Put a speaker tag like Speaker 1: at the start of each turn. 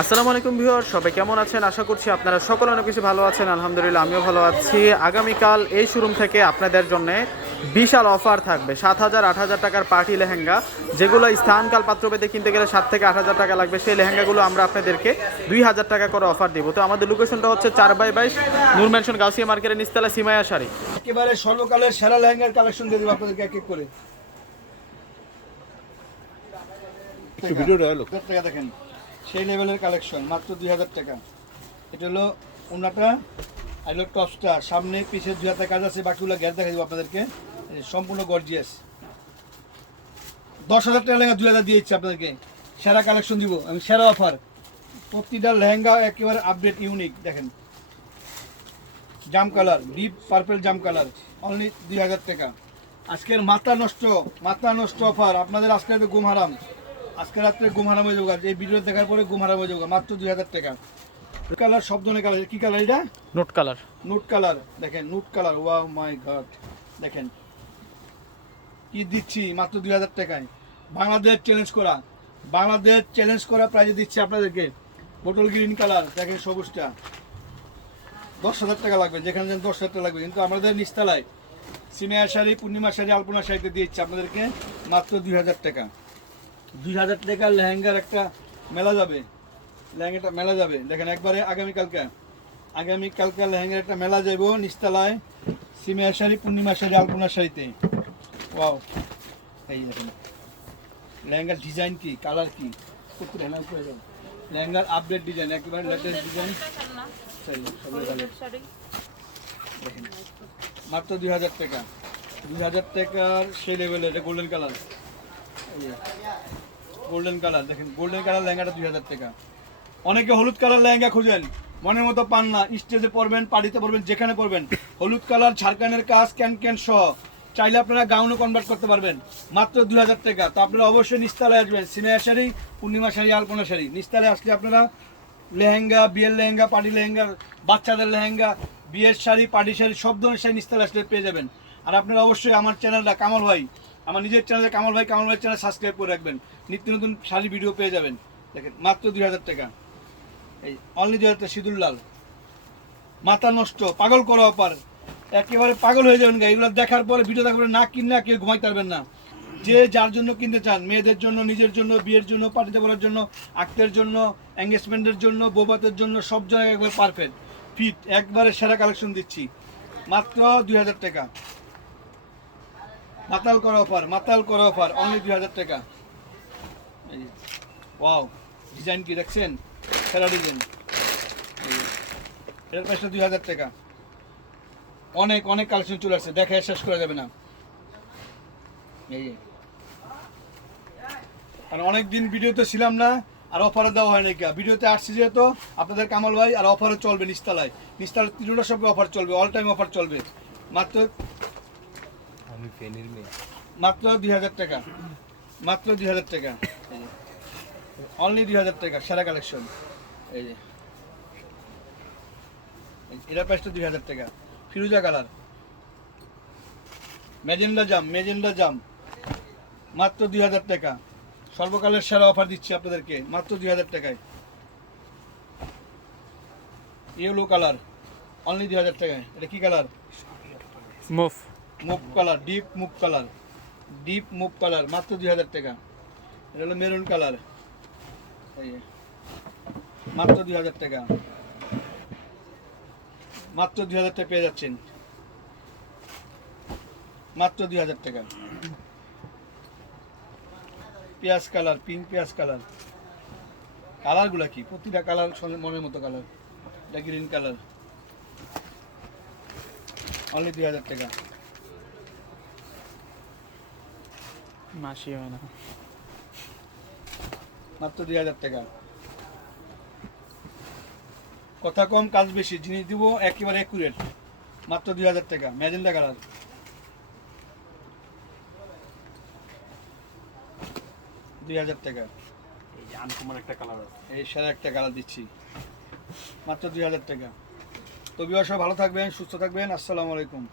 Speaker 1: আসসালামু আলাইকুম ভিউয়ার সবাই কেমন আছেন? আশা করছি আপনারা সকলে অনেক বেশি ভালো আছেন আলহামদুলিল্লাহ আমিও ভালো আছি। আগামীকাল এই শোরুম থেকে আপনাদের জন্য বিশাল অফার থাকবে সাত হাজার আট হাজার টাকার পার্টি লেহেঙ্গা যেগুলো স্থানকাল পাত্রভেদে কিনতে গেলে সাত থেকে আট হাজার টাকা লাগবে সেই লেহেঙ্গাগুলো আমরা আপনাদেরকে দুই হাজার টাকা করে অফার দিব। তো আমাদের লোকেশনটা হচ্ছে চার বাই বাইশ নূর ম্যানশন গাউসিয়া মার্কেটের নিস্তালা সিমায়া শাড়ি
Speaker 2: একেবারে সর্বকালের সেরা লেহেঙ্গার কালেকশন দিয়ে দেবো আপনাদেরকে এক এক করে।
Speaker 3: একটু ভিডিওটা
Speaker 2: দেখেন। সেই লেভেলের কালেকশন মাত্র দুই হাজার টাকা। এটা হলো ওনাটা আর হলো টপসটা সামনে পিছের দুই হাজার কাজ আছে, বাকিগুলো গ্যাস দেখা দেবো আপনাদেরকে। সম্পূর্ণ গর্জিয়াস দশ হাজার টাকা লেহেঙ্গা দুই হাজার দিয়ে দিচ্ছি আপনাদেরকে। সেরা কালেকশন দিব আমি সেরা অফার প্রতিটা লেহেঙ্গা একেবারে আপডেট ইউনিক দেখেন। জাম কালার ডিপ পার্পল জাম কালার অনলি দুই হাজার টাকা। আজকের মাথা নষ্ট মাথা নষ্ট অফার আপনাদের আজকে রাতে ঘুম হারাম। আজকে রাত্রে ঘুম হারাম হয়ে যাব এই ভিডিও দেখার পরে ঘুম হারাম হয়ে যাব মাত্র দুই হাজার টাকা। কালার সব ধরনের কালার কি কালার এটা?
Speaker 1: নোট কালার
Speaker 2: নোট কালার দেখেন note colour wow my god দেখেন। কি দিচ্ছি? মাত্র দুই হাজার টাকায়। বাংলাদেশ চ্যালেঞ্জ করা। বাংলাদেশ চ্যালেঞ্জ করা প্রাইজে দিচ্ছি আপনাদেরকে। বোটল গ্রিন কালার দেখেন সবুজটা। দশ হাজার টাকা লাগবে। যেখানে যেন দশ হাজার টাকা লাগবে। কিন্তু আমাদের নিস্তালায় সিমিয়া শাড়ি পূর্ণিমা শাড়ি আলপনা শাড়িতে দিয়েছি আপনাদেরকে। মাত্র দুই হাজার টাকা। দুই হাজার টাকার লেহেঙ্গার একটা মেলা যাবে। লেহেঙ্গাটা মেলা যাবে। দেখেন একবারে আগামীকালকে। আগামীকালকে লেহেঙ্গার একটা মেলা যাইব নিস্তালায় সিমিয়া শাড়ি পূর্ণিমা শাড়ি আলপনা শাড়িতে। ওয়াও। এই দেখেন। লেহেঙ্গার ডিজাইন কি? কালার কি? লেহেঙ্গার আপডেট ডিজাইন, একেবারে লেটেস্ট ডিজাইন। মাত্র দুই হাজার টাকা। দুই হাজার টাকার সেই লেভেলের এটা গোল্ডেন কালার গোল্ডেন কালার দেখেন গোল্ডেন কালার লেহেঙ্গাটা দুই হাজার টাকা। অনেকে হলুদ কালার লেহেঙ্গা খুঁজেন, মনের মতো পান না স্টেজে পরবেন পার্টিতে পরবেন, যেখানে পরবেন। হলুদ কালার ঝাড়খানের কাজ ক্যান ক্যান সহ চাইলে আপনারা গাউনও কনভার্ট করতে পারবেন, মাত্র দুই হাজার টাকা। তো আপনারা অবশ্যই নিস্তালায় আসবেন সিনিয়ার শাড়ি, পূর্ণিমা শাড়ি, আলপনা শাড়ি। নিস্তালায় আসলে আপনারা লেহেঙ্গা, বিয়ের লেহেঙ্গা পার্টি লেহেঙ্গা, বাচ্চাদের লেহেঙ্গা, বিয়ের শাড়ি পার্টি শাড়ি, সব ধরনের শাড়ি নিস্তালে আসলে পেয়ে যাবেন। আর আপনারা অবশ্যই আমার চ্যানেলটা কামাল ভাই আমার নিজের চ্যানেলে কামাল ভাই কামাল ভাই চ্যানেল সাবস্ক্রাইব করে রাখবেন। নিত্য নতুন শাড়ি ভিডিও পেয়ে যাবেন। দেখেন, মাত্র দুই হাজার টাকা। এই অনলি দুই হাজার টাকা সিঁদুর লাল। মাথা নষ্ট, পাগল করা অপার। একেবারে পাগল হয়ে যাবেন গা এগুলো দেখার পরে ভিডিও দেখার না কিনলে কেউ ঘুমাইতে পারবেন না। যে যার জন্য কিনতে চান, মেয়েদের জন্য, নিজের জন্য, বিয়ের জন্য পার্টিতে বলার জন্য, আক্তের জন্য এঙ্গেজমেন্টের জন্য বৌবাতের জন্য, সব জায়গায় একবার পারফেক্ট ফিট একবারে সেরা কালেকশন দিচ্ছি। মাত্র দুই হাজার টাকা। মাতাল করা অফার, মাতাল করা অফার অনলি দুই হাজার টাকা। ওয়াও ডিজাইন কি দেখছেন? সেরা ডিজাইন এটার প্রাইসটা দুই হাজার টাকা। অনেক অনেক কালেকশন চলে আসছে দেখে শেষ করা যাবে না। এই আর অনেক দিন ভিডিওতে ছিলাম না, আর অফারও দেওয়া হয় নাকি ভিডিওতে আসছি যেহেতু, আপনাদের কামাল ভাই, আর অফারও চলবে নিস্তালায়। নিস্তালায় তিনটা সব অফার চলবে অল টাইম অফার চলবে। মাত্র
Speaker 3: আমি ফেনির মেয়ে।
Speaker 2: মাত্র দুই হাজার টাকা। মাত্র দুই হাজার টাকা। অনলি দুই হাজার টাকা কালেকশন এই যে। প্রাইসটা দুই হাজার টাকা। ফিরুজা কালার। মেজেন্ডা জাম মেজেন্ডা জাম। মাত্র দুই হাজার টাকা। সর্বকালের সেরা অফার দিচ্ছি আপনাদেরকে। মাত্র দুই হাজার টাকায়। ইয়েলো কালার অনলি দুই হাজার টাকায়। এটা কি colour
Speaker 1: mauve
Speaker 2: mauve colour deep মুখ কালার। ডিপ মুভ কালার, মাত্র দুই হাজার টাকা। এটা হলো মেরুন কালার। মাত্র দুই হাজার টাকা। মাত্র দুই হাজার টাকা পেয়ে যাচ্ছেন। মাত্র দুই হাজার টাকা। পেঁয়াজ কালার, পিঙ্ক পেঁয়াজ কালার। কালারগুলা কি? প্রতিটা কালার মনের মতো কালার। এটা গ্রিন কালার। অনলি দুই হাজার টাকা।
Speaker 1: মাসি হয় না।
Speaker 2: মাত্র দুই হাজার টাকা। কথা কম কাজ বেশি জিনিস দিব একেবারে একুরেট মাত্র দুই হাজার টাকা ম্যাজেন্ডা কালার। দুই হাজার টাকা।
Speaker 3: এই যে আনকমন একটা কালার আছে।
Speaker 2: এই সেরা একটা কালার দিচ্ছি। মাত্র দুই হাজার টাকা। তো বিবাহ সব ভালো থাকবেন সুস্থ থাকবেন। আসসালামু আলাইকুম।